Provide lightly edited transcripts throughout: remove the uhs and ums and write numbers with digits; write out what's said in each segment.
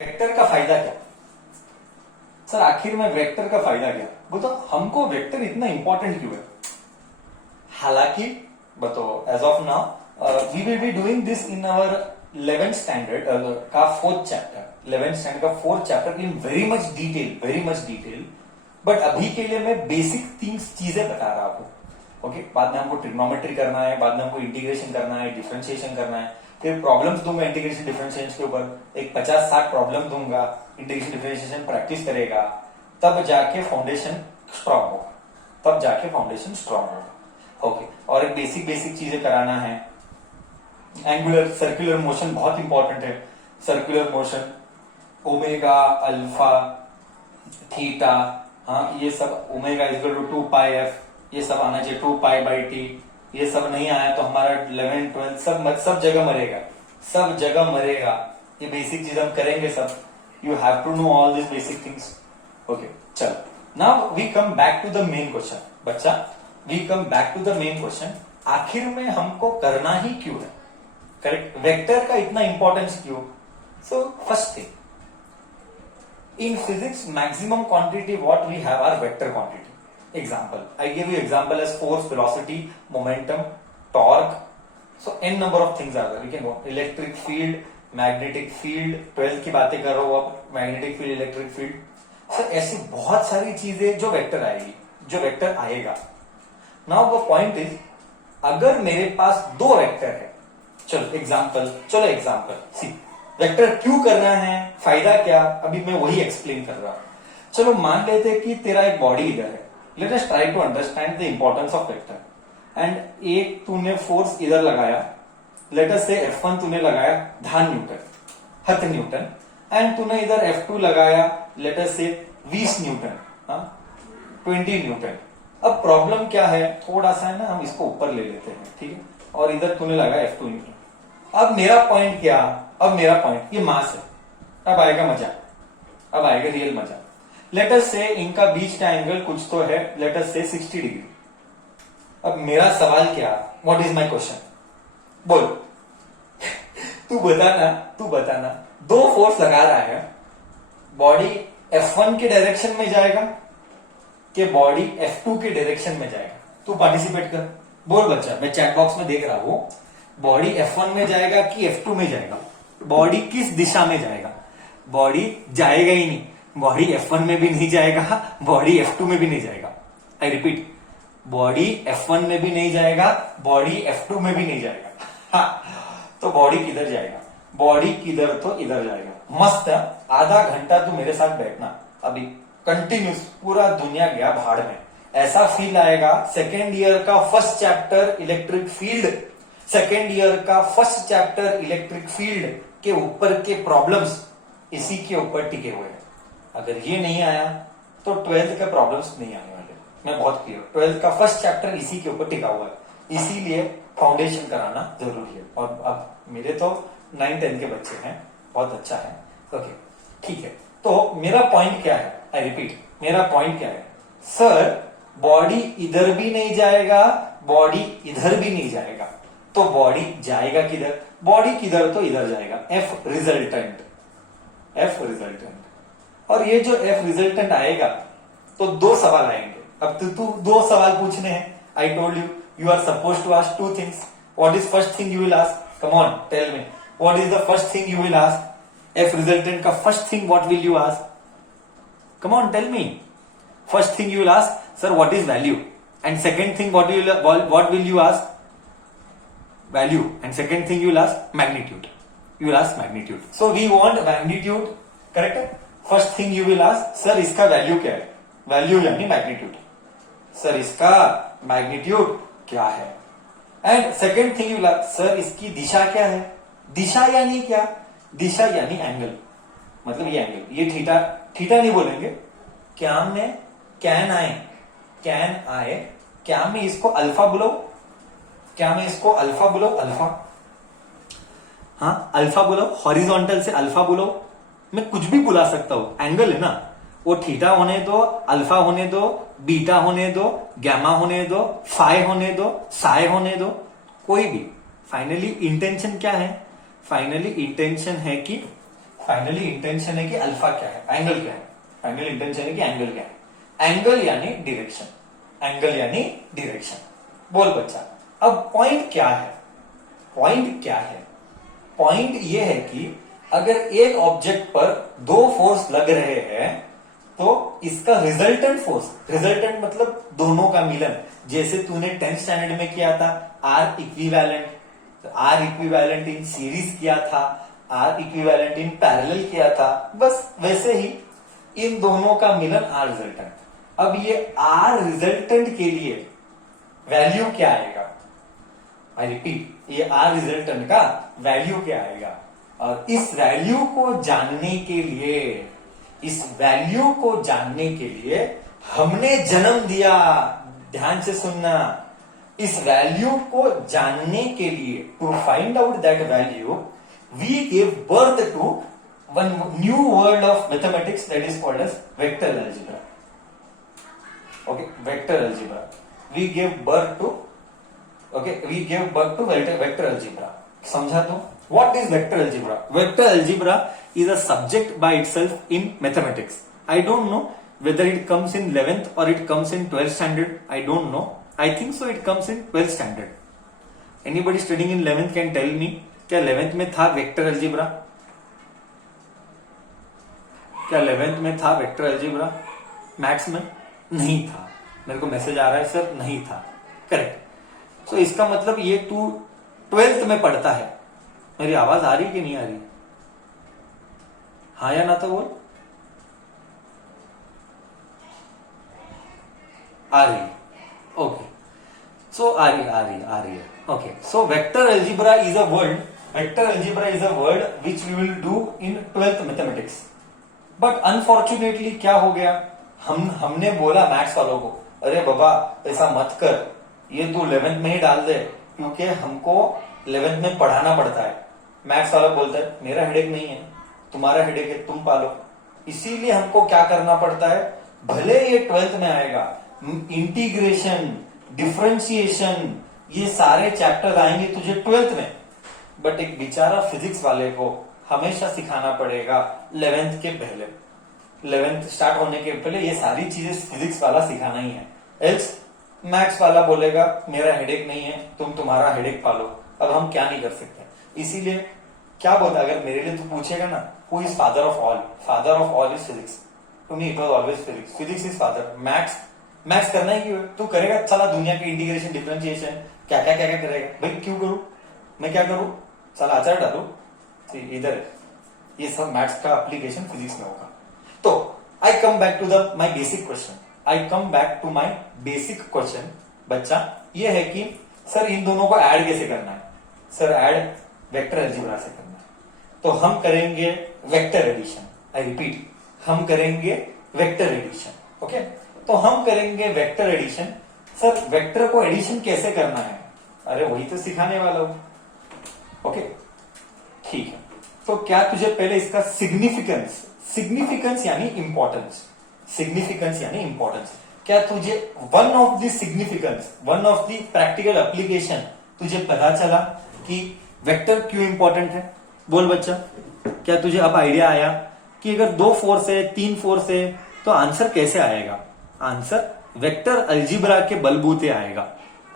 Vector का फायदा क्या? सर आखिर में वेक्टर का फायदा क्या? बताओ हमको वेक्टर इतना इंपॉर्टेंट क्यों है? हालांकि बताओ as of now we will be doing this in our 11th standard का 4th चैप्टर 11th स्टैंडर्ड का 4th chapter in very much detail but अभी के लिए मैं बेसिक थिंग्स चीजें बता रहा हूं. ओके बाद में हमको ट्रिग्नोमेट्री करना है, बाद में हमको इंटीग्रेशन करना है, डिफरेंशिएशन करना है, फिर प्रॉब्लम्स दूंगा इंटीग्रेशन डिफरेंशिएशन के ऊपर एक 50-60 प्रॉब्लम दूंगा, इंटीग्रेशन डिफरेंशिएशन प्रैक्टिस करेगा, तब जाके फाउंडेशन स्ट्रांग होगा. ओके और एक बेसिक चीजें कराना है. एंगुलर सर्कुलर मोशन बहुत इंपॉर्टेंट है. Circular motion omega alpha theta, हाँ ये सब omega equal to 2 pi F, ये सब आना चाहिए 2 पाई बाई टी. ये सब नहीं आया तो हमारा 11th 12th सब जगह मरेगा. ये बेसिक चीज हम करेंगे सब. You have to know all this basic things. Okay चलो now we come back to the main question. बच्चा we come back to the main question. आखिर में हमको करना ही क्यों है? करेक्ट. वेक्टर का इतना इंपॉर्टेंस क्यों? So first thing in physics maximum quantity what we have are vector quantity. Example, I give you example as force, velocity, momentum, torque. So n number of things are there. We can go electric field, magnetic field. 12th की बातें कर रहा हूं अब, magnetic field, electric field. So ऐसी बहुत सारी चीजें जो वेक्टर आएगी, जो वेक्टर आएगा. Now the point is अगर मेरे पास दो वेक्टर है, चलो एग्जाम्पल सी वेक्टर क्यों करना है, फायदा क्या, अभी मैं वही एक्सप्लेन कर रहा हूं. चलो मान लेते हैं कि तेरा एक बॉडी इधर है. Let us try to understand the importance of vector. And एक तूने फोर्स इधर लगाया, लेट अस से F1 तूने लगाया हत न्यूटन, एंड तूने इधर F2 लगाया, लेट अस से 20 न्यूटन, 20 न्यूटन. अब प्रॉब्लम क्या है, थोड़ा सा है ना, हम इसको ऊपर ले लेते हैं, ठीक है, और इधर तूने लगाया F2 न्यूटन. अब मेरा पॉइंट ये मास है. अब आएगा रियल मजा. लेट अस से इनका बीच का एंगल कुछ तो है, लेट अस से 60 डिग्री. अब मेरा सवाल क्या, व्हाट इज माय क्वेश्चन, बोल. तू बताना दो फोर्स लगा रहा है, बॉडी F1 के डायरेक्शन में जाएगा कि बॉडी F2 के डायरेक्शन में जाएगा? तू पार्टिसिपेट कर, बोल बच्चा. मैं चैट बॉक्स में देख रहा हूं, बॉडी F1 में जाएगा कि F2 में जाएगा? बॉडी किस दिशा में जाएगा? बॉडी जाएगा ही नहीं. बॉडी F1 में भी नहीं जाएगा, बॉडी F2 में भी नहीं जाएगा. आई रिपीट, बॉडी F1 में भी नहीं जाएगा, बॉडी F2 में भी नहीं जाएगा. तो बॉडी किधर जाएगा? बॉडी किधर तो इधर जाएगा. मस्त है. आधा घंटा तू मेरे साथ बैठना अभी कंटिन्यूस, पूरा दुनिया गया भाड़ में. ऐसा फील आएगा सेकेंड ईयर का फर्स्ट चैप्टर इलेक्ट्रिक फील्ड के ऊपर के प्रॉब्लम्स इसी के ऊपर टिके हुए हैं. अगर ये नहीं आया तो 12th के प्रॉब्लम्स नहीं आने वाले. मैं बहुत क्लियर, 12th का फर्स्ट चैप्टर इसी के ऊपर टिका हुआ है, इसीलिए फाउंडेशन कराना जरूरी है. और अब मेरे तो 9-10 के बच्चे हैं, बहुत अच्छा है. ओके ठीक है. तो मेरा पॉइंट क्या है, आई रिपीट, मेरा पॉइंट क्या है, सर बॉडी इधर भी नहीं जाएगा, बॉडी इधर भी नहीं जाएगा, तो बॉडी जाएगा किधर? बॉडी किधर तो इधर जाएगा. F resultant. और ये जो F रिजल्टेंट आएगा तो दो सवाल आएंगे. अब तू दो सवाल पूछने हैं. I told you are suppose to ask 2 things. What is first thing you will ask? Come on tell me, what is the first thing you will ask? F resultant का first thing what will you ask? Come on tell me. First thing you will ask, sir what is value? And second thing what will you ask? Value. And second thing you will ask magnitude. So we want magnitude, correct? First thing you will ask, sir इसका value क्या है? Value यानी magnitude. Sir इसका magnitude क्या है? And second thing you will ask, sir इसकी दिशा क्या है? दिशा यानी क्या? दिशा यानी एंगल. मतलब ये एंगल, ये थीटा नहीं बोलेंगे. क्या मैं इसको अल्फा बोलो? अल्फा. हाँ अल्फा बोलो, हॉरिजॉन्टल से अल्फा बोलो. मैं कुछ भी बुला सकता हूं, एंगल है ना. वो थीटा होने दो, अल्फा होने दो, बीटा होने दो, गैमा होने दो, फाई होने दो, साई होने दो, कोई भी. फाइनली इंटेंशन क्या है? फाइनली इंटेंशन है कि फाइनली इंटेंशन है कि अल्फा क्या है, एंगल क्या है, फाइनल इंटेंशन है कि एंगल क्या है, एंगल यानी डायरेक्शन, एंगल यानी डायरेक्शन। बोल बच्चा, अब पॉइंट क्या है, पॉइंट क्या है, पॉइंट ये है कि अगर एक ऑब्जेक्ट पर दो फोर्स लग रहे हैं तो इसका रिजल्टेंट फोर्स, रिजल्टेंट मतलब दोनों का मिलन, जैसे तूने 10th स्टैंडर्ड में किया था R equivalent, R equivalent in series किया था, आर इक्विवेलेंट इन पैरेलल किया था, बस वैसे ही इन दोनों का मिलन आर रिजल्टेंट। अब ये आर रिजल्टेंट के लिए वैल्यू क्या आएगा, आई रिपीट, ये आर रिजल्टेंट का वैल्यू क्या आएगा, और इस वैल्यू को जानने के लिए, इस वैल्यू को जानने के लिए हमने जन्म दिया, ध्यान से सुनना, इस वैल्यू को जानने के लिए, to find out that value we give birth to one new world of mathematics that is called as vector algebra. Okay, vector algebra, we give birth to, okay, we give birth to vector algebra. समझा तो? What is vector algebra? Vector algebra is a subject by itself in mathematics. I don't know whether it comes in 11th or it comes in 12th standard. I don't know. I think so it comes in 12th standard. Anybody studying in 11th can tell me, क्या 11th में था vector algebra? क्या 11th में था vector algebra? Maths में नहीं था। मेरे को मैसेज आ रहा है सर नहीं था। करेक्ट। सो इसका मतलब ये तू 12th में पढ़ता है। मेरी आवाज आ रही कि नहीं आ रही? हाँ या ना तो बोल। आ रही, ओके, सो आ रही है, okay. So vector algebra is a word, vector algebra is a word which we will do in 12th mathematics. But unfortunately क्या हो गया, हमने बोला मैथ्स वालों को, अरे बाबा ऐसा मत कर, ये तू 11th में ही डाल दे, क्योंकि हमको 11th में पढ़ाना पड़ता है। मैथ्स वाला बोलता है मेरा हेडेक नहीं है, तुम्हारा हेडेक है, तुम पालो। इसीलिए हमको क्या करना पड़ता है, भले ये 12th में आएगा, इंटीग्रेशन, डिफरेंशिएशन, ये सारे चैप्टर आएंगे तुझे 12th में, बट एक बेचारा फिजिक्स वाले को हमेशा सिखाना पड़ेगा 11th के पहले, 11th स्टार्ट होने के पहले ये सारी चीजें फिजिक्स वाला सिखाना ही है। एल्स मैथ्स वाला बोलेगा मेरा हेडेक नहीं है, तुम तुम्हारा हेडेक पालो। अब हम क्या नहीं कर सकते, इसीलिए क्या बोलता, अगर मेरे लिए तू पूछेगा ना, who is father of all, father of all is physics. To me it was always physics, physics is father. Maths करना ही क्यों है, तू करेगा साला दुनिया के इंटीग्रेशन, डिफरेंशिएशन, क्या क्या क्या क्या करेगा भाई, क्यों करूं मैं, क्या करूं साला आचार डालू, इधर ये सब मैथ्स का एप्लीकेशन फिजिक्स में होगा। तो I come back to the my basic question, I come back to my basic question बच्चा, ये है कि सर इन दोनों को ऐड कैसे करना है, सर ऐड वेक्टर अलजेब्रा से करना है, तो हम करेंगे वेक्टर एडिशन। आई रिपीट, हम करेंगे वेक्टर एडिशन। ओके, तो हम करेंगे वेक्टर एडिशन। सर वेक्टर को एडिशन कैसे करना है, अरे वही तो सिखाने वाला हूं। ओके ठीक है, तो क्या तुझे पहले इसका सिग्निफिकेंस, सिग्निफिकेंस यानी इंपॉर्टेंस, सिग्निफिकेंस यानी इंपॉर्टेंस, क्या तुझे one of the significance, one of the practical application तुझे पता चला कि वेक्टर क्यों इंपॉर्टेंट है? बोल बच्चा, क्या तुझे अब आइडिया आया कि अगर 2 फोर्स है, 3 फोर्स है, तो आंसर कैसे आएगा? आंसर वेक्टर अलजेब्रा के बलबूते आएगा।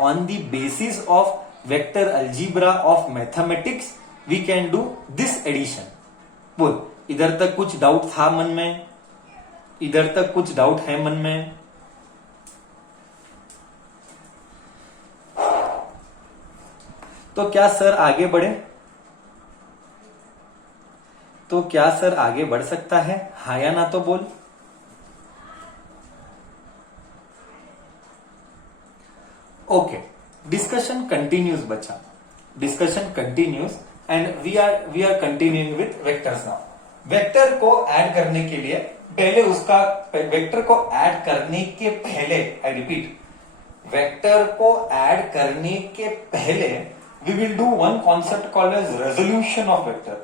On the basis of vector algebra of mathematics we can do this addition. बोल, इधर तक कुछ डाउट था मन में? इधर तक कुछ डाउट है मन में? तो क्या सर आगे बढ़े? तो क्या सर आगे बढ़ सकता है, हाँ या ना तो बोल। ओके, डिस्कशन कंटिन्यूज बच्चा, discussion continues and we are continuing with vectors now. Vector को ऐड करने के लिए पहले उसका, वेक्टर को ऐड करने के पहले, आई रिपीट, वेक्टर को ऐड करने के पहले we will do one concept called as resolution of vector.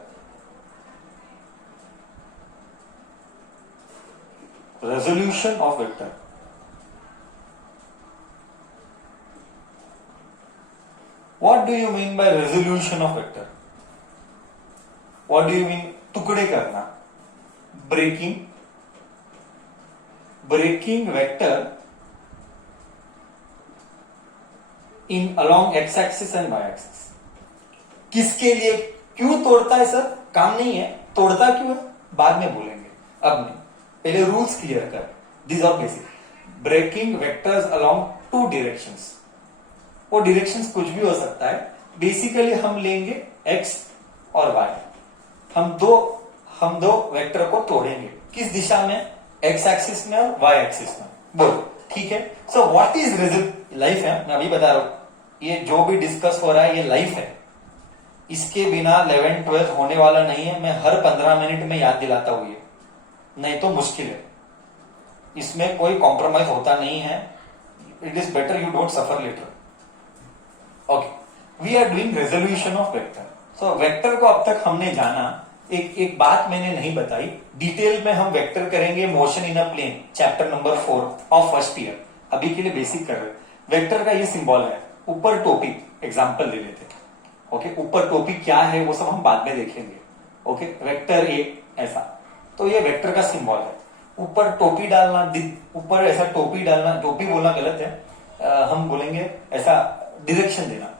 Resolution of vector. What do you mean by resolution of vector? What do you mean टुकड़े करना? Breaking vector in along X axis and Y axis. किसके लिए? क्यों तोड़ता है sir? काम नहीं है, तोड़ता क्यों है बाद में बोलेंगे, अब नहीं, पहले रूल्स क्लियर कर। This are basic. Breaking vectors along two directions. वो डायरेक्शंस कुछ भी हो सकता है, बेसिकली हम लेंगे एक्स और वाई। हम दो वेक्टर को तोड़ेंगे, किस दिशा में? एक्स एक्सिस में और वाई एक्सिस में। बोलो, ठीक है। So what is result? Life है, मैं अभी बता रहा हूं, ये जो भी डिस्कस हो रहा है ये लाइफ है, इसके बिना 11 12 होने वाला नहीं है। मैं हर 15 मिनट में याद दिलाता हूं, ये नहीं तो मुश्किल है, इसमें कोई कॉम्प्रोमाइज होता नहीं है। It is better you don't suffer later. Okay, we are doing resolution of vector. So vector को अब तक हमने जाना। एक बात मैंने नहीं बताई, डिटेल में हम वेक्टर करेंगे motion in a plane, chapter number 4 of first year. अभी के लिए बेसिक कर रहे। वेक्टर का ये सिंबल है, ऊपर टोपी, एग्जांपल ले लेते हैं। ओके, ऊपर टोपी क्या है वो सब हम बाद में देखेंगे। ओके, वेक्टर ए ऐसा, तो ये वेक्टर का सिंबल है। ऊपर टोपी डालना, ऊपर ऐसा टोपी डालना, टोपी बोलना गलत है, हम बोलेंगे ऐसा डायरेक्शन देना,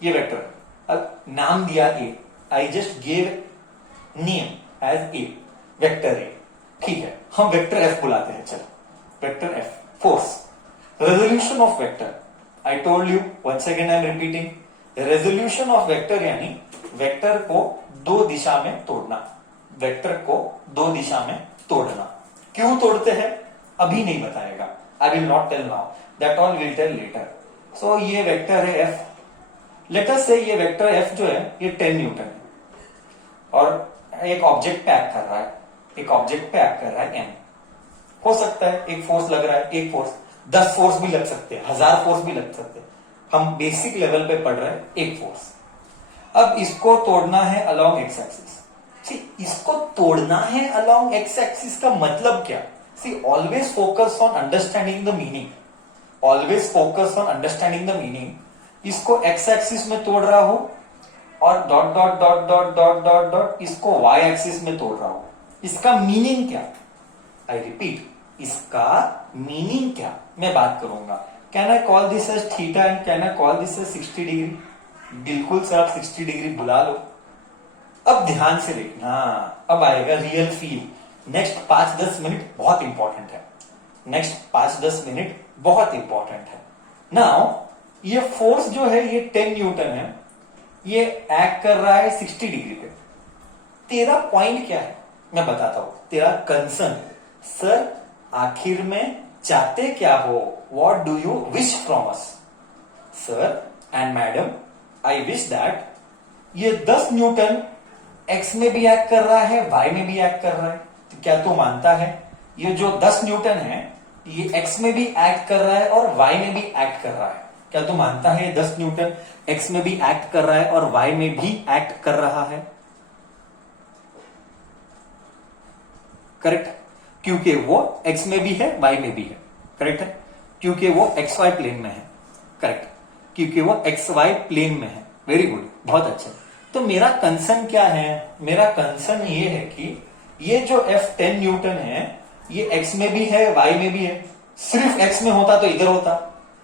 ये वेक्टर। अब नाम दिया A, I just gave name as A, vector A, ठीक है। हम वेक्टर एफ बुलाते हैं, चलो vector F, force. Resolution of vector, I told you, once again I am repeating, resolution of vector यानी वेक्टर को दो दिशा में तोड़ना। वेक्टर को दो दिशा में तोड़ना। क्यों तोड़ते हैं अभी नहीं बताएगा, I will not tell now, that all will tell later. So ये वेक्टर है एफ, लेट अस से ये वेक्टर एफ जो है ये 10 न्यूटन है और एक ऑब्जेक्ट पे एक्ट कर रहा है, एक ऑब्जेक्ट पे एक्ट कर रहा है एम। हो सकता है एक फोर्स लग रहा है, एक फोर्स, 10 फोर्स भी लग सकते हैं, 1000 फोर्स भी लग सकते हैं। हम बेसिक लेवल पे पढ़ रहे हैं एक फोर्स। अब इसको तोड़ना है अलोंग एक्स एक्सिस। सी, इसको तोड़ना है अलोंग एक्स एक्सिस का मतलब क्या? See, always focus on understanding the meaning, always focus on understanding the meaning. इसको एक्स एक्सिस में तोड़ रहा हूं और dot dot dot dot dot dot dot इसको वाई एक्सिस में तोड़ रहा हूं। इसका मीनिंग क्या? आई रिपीट, इसका मीनिंग क्या मैं बात करूंगा। Can I call this as theta and can I call this as 60 degree? बिल्कुल सर, आप 60 डिग्री बुला लो। अब ध्यान से देखना, अब आएगा रियल फील। नेक्स्ट 5-10 मिनट बहुत इंपॉर्टेंट है, नेक्स्ट 5-10 मिनट बहुत इंपॉर्टेंट है। नाउ ये फोर्स जो है ये 10 न्यूटन है, ये एक्ट कर रहा है 60 डिग्री पे। तेरा पॉइंट क्या है मैं बताता हूं, तेरा कंसर्न। सर आखिर में चाहते क्या हो? What do you wish from us? Sir and madam, I wish that ये 10 न्यूटन एक्स में भी एक्ट कर रहा है, वाई में भी एक्ट कर रहा है। तो क्या तू मानता है ये जो 10 न्यूटन है ये एक्स में भी एक्ट कर रहा है और वाई में भी एक्ट कर रहा है? क्या तू मानता है 10 न्यूटन एक्स में भी एक्ट कर रहा है और वाई में भी एक्ट कर रहा है? करेक्ट, क्योंकि वो एक्स में भी है वाई में भी है। करेक्ट है, क्योंकि वो एक्स वाई प्लेन में है। करेक्ट, क्योंकि वो एक्स वाई प्लेन में है। वेरी गुड, बहुत अच्छा। तो मेरा कंसर्न क्या है? मेरा कंसर्न ये है कि ये जो एफ 10 न्यूटन है ये एक्स में भी है वाई में भी है। सिर्फ एक्स में होता तो इधर होता,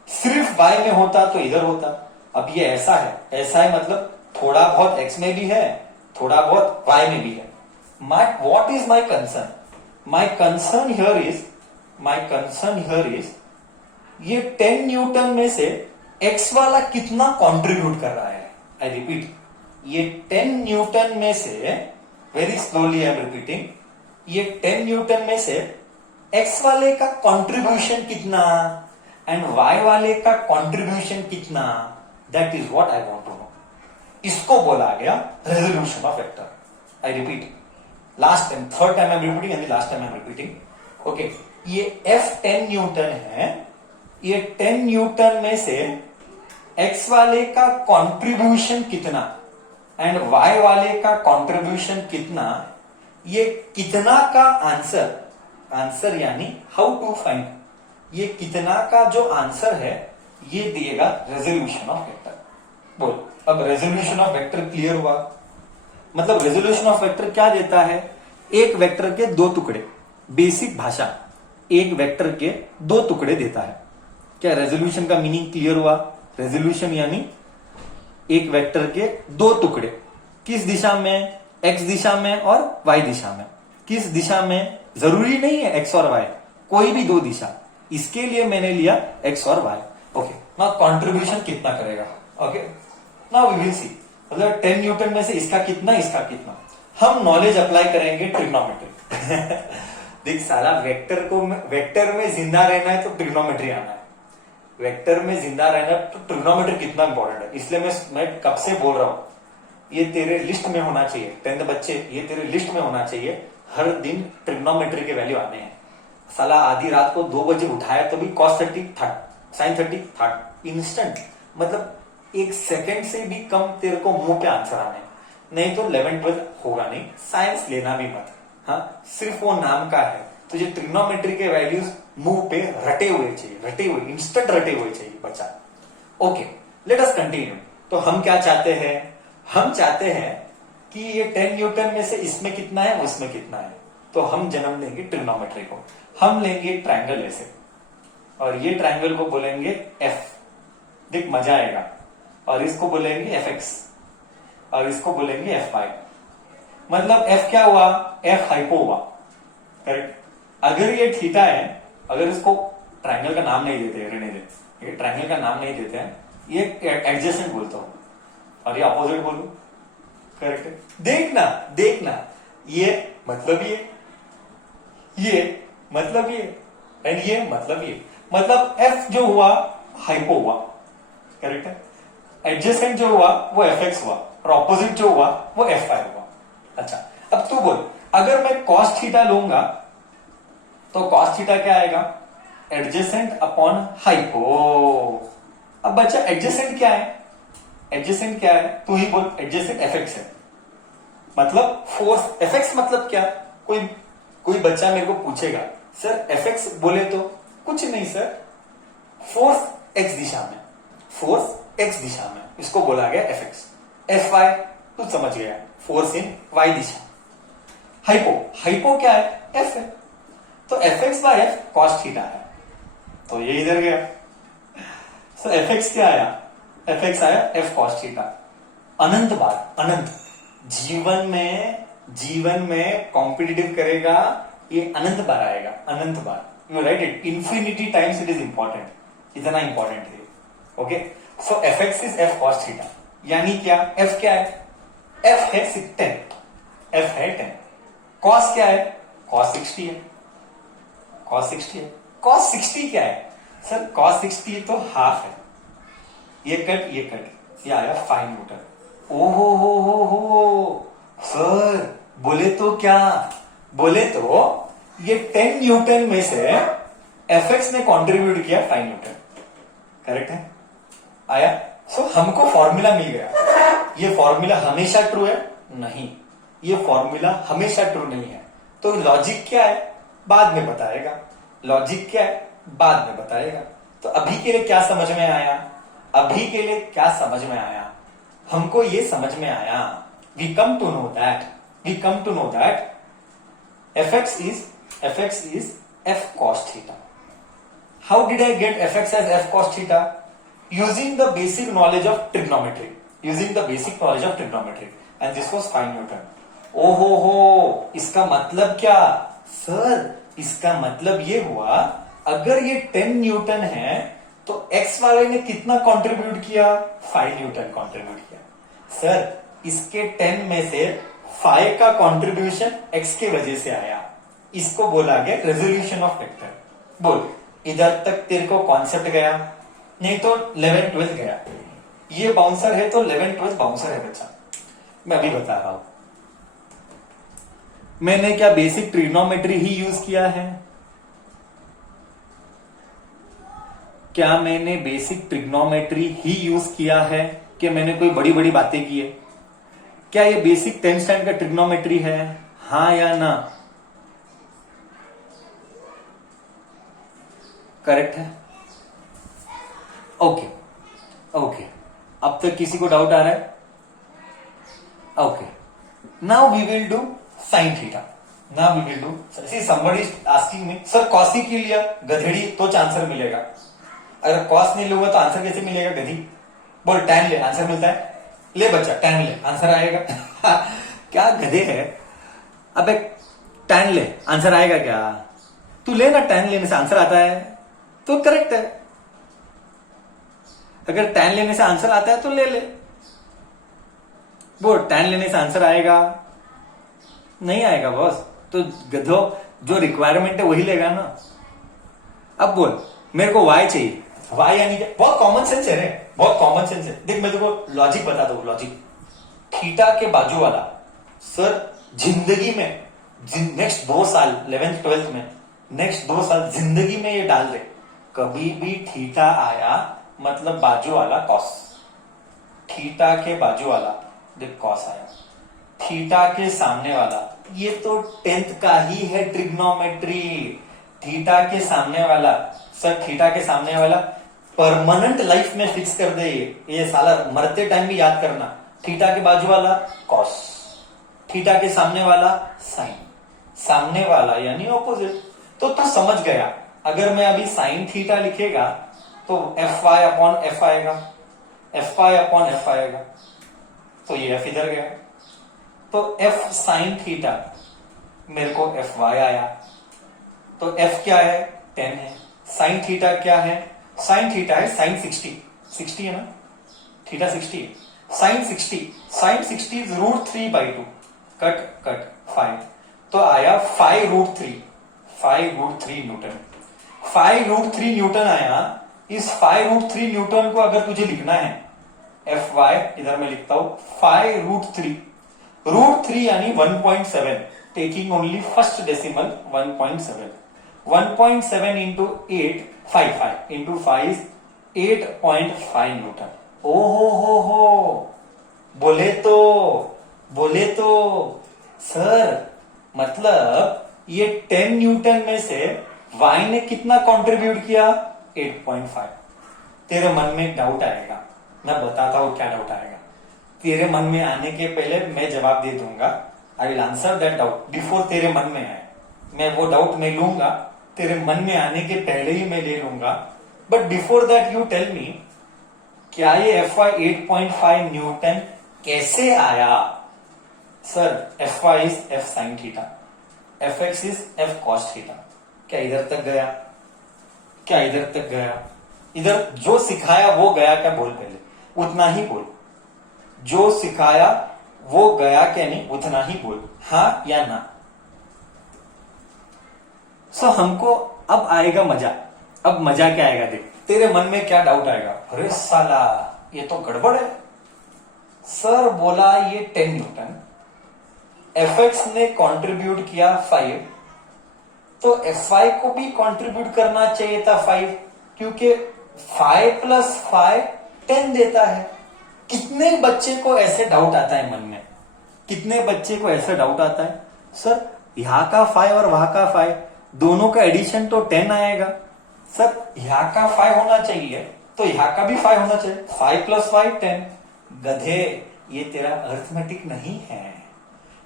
सिर्फ वाई में होता तो इधर होता। अब ये ऐसा है, ऐसा है मतलब थोड़ा बहुत एक्स में भी है, थोड़ा बहुत वाई में भी है। What is my concern? My concern here is ये 10 न्यूटन में से एक्स वाला कितना कंट्रीब्यूट कर रहा है। आई रिपीट, ये 10 न्यूटन में से, very slowly I am repeating, ये 10 न्यूटन में से एक्स वाले का कंट्रीब्यूशन कितना एंड वाई वाले का कंट्रीब्यूशन कितना, that is what I want to know. इसको बोला गया resolution of vector. I repeat, last time, third time I am repeating and last time I am repeating. Okay, ये एफ 10 न्यूटन है, ये 10 Newton में से एक्स वाले का कंट्रीब्यूशन कितना एंड वाई वाले का कंट्रीब्यूशन कितना, ये कितना का आंसर यानी हाउ टू फाइंड, ये कितना का जो आंसर है ये दिएगा रेजोल्यूशन ऑफ वेक्टर। बोल, अब रेजोल्यूशन ऑफ वेक्टर क्लियर हुआ? मतलब रेजोल्यूशन ऑफ वेक्टर क्या देता है? एक वेक्टर के दो टुकड़े, बेसिक भाषा, एक वेक्टर के दो टुकड़े देता है। क्या रेजोल्यूशन का मीनिंग क्लियर हुआ? रेजोल्यूशन यानी एक वेक्टर के दो टुकड़े, किस दिशा में? एक्स दिशा में और वाई दिशा में। किस दिशा में? जरूरी नहीं है एक्स और वाई, कोई भी दो दिशा, इसके लिए मैंने लिया एक्स और वाई। ओके, नाउ कंट्रीब्यूशन कितना करेगा? Okay, now we will see, मतलब 10 न्यूटन में से इसका कितना, इसका कितना। हम नॉलेज अप्लाई करेंगे ट्रिग्नोमेट्री। देख साला, वेक्टर में जिंदा रहना है तो ट्रिग्नोमेट्री आना है। वेक्टर में जिंदा रहना तो ट्रिग्नोमेट्री कितना इंपॉर्टेंट है, इसलिए मैं कब से बोल रहा हूं, ये तेरे लिस्ट में होना चाहिए। 10th बच्चे, ये तेरे लिस्ट में होना चाहिए, हर दिन ट्रिग्नोमेट्री के वैल्यू आने हैं। साला आधी रात को 2 बजे उठाया तो भी cos 30 था, sin 30 था, इंस्टेंट, मतलब 1 सेकेंड से भी कम तेरे को मुंह पे आंसर आने, नहीं तो 11th 12th होगा नहीं। साइंस लेना भी मत, हाँ, सिर्फ वो नाम का है। तुझे ट्रिग्नोमेट्री के वैल्यूज मुंह पे रटे हुए चाहिए, रटे हुए, इंस्टेंट रटे हुए चाहिए बच्चा। Okay, let us continue. तो हम क्या चाहते हैं? हम चाहते हैं कि ये 10 न्यूटन में से इसमें कितना है, उसमें कितना है। तो हम जन्म देंगे ट्रिग्नोमेट्री को। हम लेंगे ट्रायंगल ऐसे, और ये ट्रायंगल को बोलेंगे एफ, देख मजा आएगा, और इसको बोलेंगे एफ एक्स, और इसको बोलेंगे एफ वाई। मतलब एफ क्या हुआ? एफ हाइपो हुआ, करेक्ट। अगर ये थीटा है, अगर इसको ट्रायंगल का नाम नहीं देते, रहने दे, ट्रायंगल का नाम नहीं देते हैं, ये एडजेसेंट बोलता हूं और ये अपोजिट बोलू, करेक्ट है। देखना देखना, ये मतलब ये मतलब ये, एंड ये मतलब ये, मतलब एफ जो हुआ हाइपो हुआ, करेक्ट है। एडजेसेंट जो हुआ वो एफ एक्स हुआ, और ऑपोजिट जो हुआ वो एफ वाई हुआ। अच्छा, अब तू बोल, अगर मैं कॉस थीटा लूंगा तो कॉस थीटा क्या आएगा? Adjacent upon hypo. अब बच्चा एडजेसेंट क्या है? एडजेसेंट क्या है? तू ही बोल। एडजेसेंट एफ एक्स है, मतलब फोर्स। एफ एक्स मतलब क्या? कोई बच्चा मेरे को पूछेगा, सर एफ एक्स बोले तो कुछ नहीं सर, फोर्स एक्स दिशा में, फोर्स एक्स दिशा में, इसको बोला गया एफ एक्स। एफ वाई तू समझ गया, फोर्स इन वाई दिशा। हाइपो क्या है? एफ है, तो F X by F cos theta है, तो ये इधर गया। सो एफ एक्स क्या आया? एफ एक्स आया एफ कॉस थीटा। अनंत बार, अनंत, जीवन में कॉम्पिटिटिव करेगा, ये अनंत बार आएगा, अनंत बार। You write it, infinity times it is important, इतना इंपॉर्टेंट है। Okay, so F x is F cos theta, यानी क्या? एफ क्या है? एफ है 10, एफ है 10। कॉस क्या है? कॉस 60 है, कॉस 60 है। कॉस 60 क्या है? सर कॉस 60 तो हाफ है, ये कट ये कट, ये आया 5 न्यूटन। ओहो हो सर, बोले तो क्या? बोले तो ये 10 न्यूटन में से एफ एक्स ने कॉन्ट्रीब्यूट किया 5 न्यूटन, करेक्ट है? आया। सो हमको फॉर्मूला मिल गया। ये फॉर्मूला हमेशा ट्रू है? नहीं, ये फॉर्मूला हमेशा ट्रू नहीं है। तो लॉजिक क्या है? बाद में बताएगा। लॉजिक क्या है? बाद में बताएगा। तो अभी के लिए क्या समझ में आया? अभी के लिए क्या समझ में आया? हमको ये समझ में आया, we come to know that F x is F cos theta. How did I get F X as F cos theta? Using the basic knowledge of trigonometry, and this was 5 newton. ओहो हो, इसका मतलब क्या? Sir इसका मतलब ये हुआ, अगर ये 10 न्यूटन है तो एक्स वाले ने कितना कंट्रीब्यूट किया? 5 न्यूटन कंट्रीब्यूट किया। सर इसके 10 में से 5 का कंट्रीब्यूशन एक्स के वजह से आया, इसको बोला गया रेजोल्यूशन ऑफ वेक्टर। बोल, इधर तक तेरे को कॉन्सेप्ट गया? नहीं तो 11th 12th गया। ये बाउंसर है तो 11th 12th बाउंसर है बच्चा। मैं अभी बता रहा हूं, मैंने क्या बेसिक ट्रिग्नोमेट्री ही यूज किया है? क्या मैंने बेसिक ट्रिग्नोमेट्री ही यूज किया है कि मैंने कोई बड़ी बड़ी बातें की है? क्या ये बेसिक 10th स्टैंडर्ड का ट्रिग्नोमेट्री है? हाँ या ना? करेक्ट है? ओके, अब तक किसी को डाउट आ रहा है? Okay, now we will do sine theta. ना we will do. See somebody asking me sir cos ही क्यों लिया, गधेड़ी तो आंसर मिलेगा। अगर कॉस नहीं लूंगा तो आंसर कैसे मिलेगा, गधी। बोल टैन ले, आंसर मिलता है। ले बच्चा टैन ले, आंसर आएगा। क्या गधे है। अबे टैन ले, आंसर आएगा क्या। तू ले ना, टैन लेने से आंसर आता है तो करेक्ट है। अगर टैन लेने से आंसर आता है तो ले ले। बोल टैन लेने से आंसर आएगा, नहीं आएगा बॉस। तो गधो जो रिक्वायरमेंट है वही लेगा ना। अब बोल मेरे को वाई चाहिए, वाई यानी क्या, बहुत कॉमन सेंस है रे, बहुत कॉमन सेंस है। देख मैं तेको लॉजिक बता दू, लॉजिक। थीटा के बाजू वाला सर जिंदगी में नेक्स्ट 2 साल 11th 12th में नेक्स्ट 2 साल जिंदगी में ये डाल दे, कभी भी थीटा आया मतलब बाजू वाला कॉस। थीटा के बाजू वाला देख कॉस आया, थीटा के सामने वाला ये तो 10th का ही है ट्रिग्नोमेट्री। थीटा के सामने वाला सर, थीटा के सामने वाला परमानेंट लाइफ में फिक्स कर दे, ये साला मरते टाइम भी याद करना। थीटा के बाजू वाला कॉस, थीटा के सामने वाला साइन, सामने वाला यानी ऑपोजिट। तो तू समझ गया, अगर मैं अभी साइन थीटा लिखेगा तो एफ वाई अपॉन एफ आएगा, एफ वाई अपॉन एफ आएगा, तो ये एफ इधर गया, तो एफ साइन थीटा मेरे को एफ वाई आया। तो एफ क्या है 10 है, साइन थीटा क्या है, साइन थीटा है साइन 60 है ना, थीटा 60 है, साइन 60 इज √3/2, कट कट 5, तो आया 5√3 न्यूटन। 5√3 न्यूटन आया। इस 5√3 न्यूटन को अगर तुझे लिखना है एफ वाई, इधर मैं लिखता हूं 5√3, √3 यानी 1.7, taking only first decimal 1.7, 1.7 into 8 5 into 5 8.5 newton. ओ हो, बोले तो सर मतलब ये 10 न्यूटन में से वाई ने कितना कंट्रीब्यूट किया, 8.5। तेरे मन में डाउट आएगा, मैं बताता हूं क्या डाउट आएगा। तेरे मन में आने के पहले मैं जवाब दे दूंगा, I will answer that doubt before तेरे मन में आए। मैं वो डाउट नहीं लूंगा, तेरे मन में आने के पहले ही मैं ले लूंगा। But before that you tell me, क्या ये एफ वाई 8.5 न्यूटन कैसे आया। Sir F Y is F sine theta, F x is F cos theta. क्या इधर तक गया, क्या इधर तक गया, इधर जो सिखाया वो गया क्या, बोल पहले उतना ही बोल। जो सिखाया वो गया क्या, नहीं उतना ही बोल, हाँ या ना। सो हमको अब आएगा मजा। अब मजा क्या आएगा देख, तेरे मन में क्या डाउट आएगा, अरे साला ये तो गड़बड़ है। सर बोला ये 10 न्यूटन, एफ एक्स ने कंट्रीब्यूट किया 5, तो एफ वाई को भी कंट्रीब्यूट करना चाहिए था 5, क्योंकि 5 + 5 10 देता है। कितने बच्चे को ऐसे डाउट आता है मन में, कितने बच्चे को ऐसा डाउट आता है, सर यहां का 5 और वहां का 5 दोनों का एडिशन तो 10 आएगा। सर यहां का 5 होना चाहिए तो यहां का भी 5 होना चाहिए, 5 + 5 10। गधे ये तेरा अर्थमेटिक नहीं है,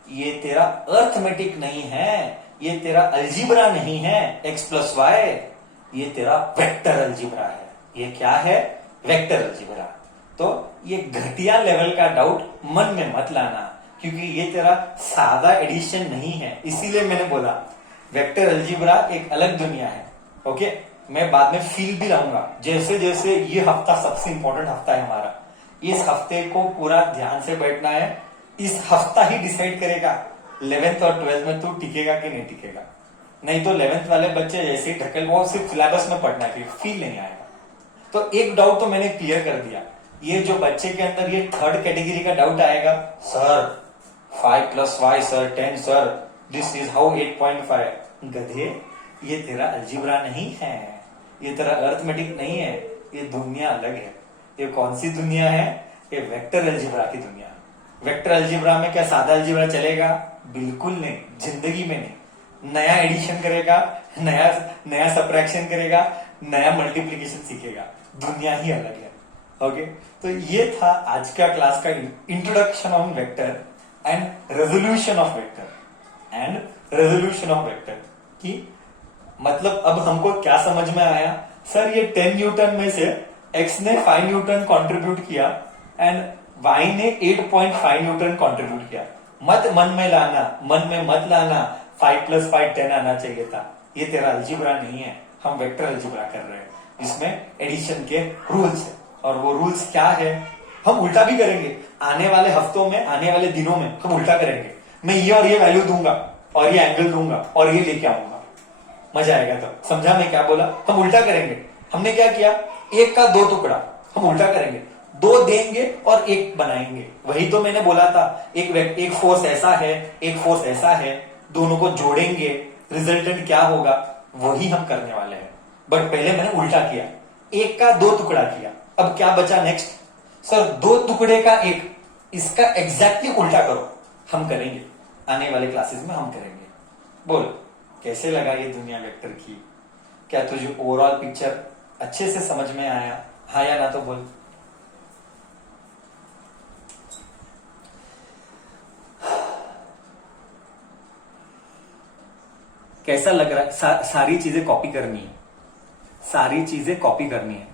ये तेरा अर्थमेटिक नहीं है, ये तेरा अलजीब्रा नहीं है x + y, ये तेरा वेक्टर अलजीब्रा है। ये क्या है, वेक्टर अलजीब्रा। तो ये घटिया लेवल का डाउट मन में मत लाना, क्योंकि ये तेरा सादा एडिशन नहीं है। इसीलिए मैंने बोला वेक्टर अलजीब्रा एक अलग दुनिया है। ओके, मैं बाद में फील भी लाऊंगा। जैसे जैसे ये हफ्ता सबसे इंपॉर्टेंट हफ्ता है हमारा, इस हफ्ते को पूरा ध्यान से बैठना है। इस हफ्ता ही डिसाइड करेगा 11th और 12th में तू टिकेगा कि नहीं टिकेगा। नहीं तो 11th वाले बच्चे जैसे ही ढकेल, वो सिर्फ सिलेबस में पढ़ना है, फील नहीं आएगा। तो एक डाउट तो मैंने क्लियर कर दिया। ये जो बच्चे के अंदर ये थर्ड कैटेगरी का डाउट आएगा, sir 5 + y sir 10 sir, this is how 8.5। गधे ये तेरा अलजीब्रा नहीं है, ये तेरा अर्थमेटिक नहीं है, ये दुनिया अलग है। ये कौन सी दुनिया है, ये वेक्टर अलजीब्रा की दुनिया। वेक्टर अलजीब्रा में क्या सादा अलजीब्रा चलेगा, बिल्कुल नहीं, जिंदगी में नहीं। नया एडिशन करेगा, नया सब्ट्रैक्शन करेगा, नया मल्टीप्लीकेशन सीखेगा, दुनिया ही अलग है। ओके, तो ये था आज का क्लास का introduction on vector and resolution of vector and resolution of vector कि मतलब अब हमको क्या समझ में आया, सर ये 10 न्यूटन में से x ने 5 न्यूटन कंट्रीब्यूट किया एंड y ने 8.5 न्यूटन कंट्रीब्यूट किया। मत मन में मत लाना 5 + 5 10 आना चाहिए था। ये तेरा अलजेब्रा नहीं है, हम वेक्टर अलजेब्रा कर रहे हैं, इसमें एडिशन के रूल्स है। और वो रूल्स क्या है, हम उल्टा भी करेंगे आने वाले हफ्तों में, आने वाले दिनों में हम उल्टा करेंगे। मैं ये और ये वैल्यू दूंगा और ये एंगल दूंगा और ये लेके आऊंगा, मजा आएगा। तो समझा मैं क्या बोला, हम उल्टा करेंगे। हमने क्या किया, एक का 2 टुकड़ा हम उल्टा करेंगे, 2 देंगे और 1 बनाएंगे। वही तो मैंने बोला था, एक फोर्स ऐसा है, एक फोर्स ऐसा है, दोनों को जोड़ेंगे, रिजल्टेंट क्या होगा वही हम करने वाले हैं। बट पहले मैंने उल्टा किया, एक का 2 टुकड़ा किया। अब क्या बचा नेक्स्ट, सर 2 टुकड़े का 1, इसका एग्जैक्टली उल्टा करो। हम करेंगे आने वाले क्लासेस में, हम करेंगे। बोल कैसे लगा ये दुनिया वेक्टर की, क्या तुझे ओवरऑल पिक्चर अच्छे से समझ में आया, हाँ या ना तो बोल। कैसा लग रहा है, सारी चीजें कॉपी करनी है, सारी चीजें कॉपी करनी है,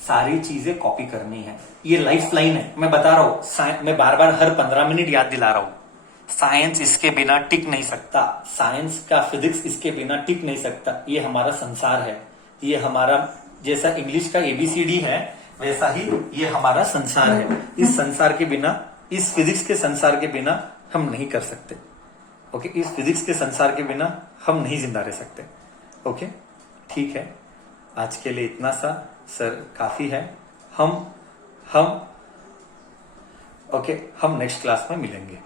सारी चीजें कॉपी करनी है। ये लाइफ लाइन है, मैं बता रहा हूं, मैं बार बार हर 15 मिनट याद दिला रहा हूं। साइंस इसके बिना टिक नहीं सकता, साइंस का फिजिक्स इसके बिना टिक नहीं सकता। ये हमारा संसार है, ये हमारा, जैसा इंग्लिश का एबीसीडी है वैसा ही ये हमारा संसार है। इस संसार के बिना, इस फिजिक्स के संसार के बिना हम नहीं कर सकते। ओके, इस फिजिक्स के संसार के बिना हम नहीं जिंदा रह सकते। ओके ठीक है, आज के लिए इतना सा सर काफी है। हम नेक्स्ट क्लास में मिलेंगे।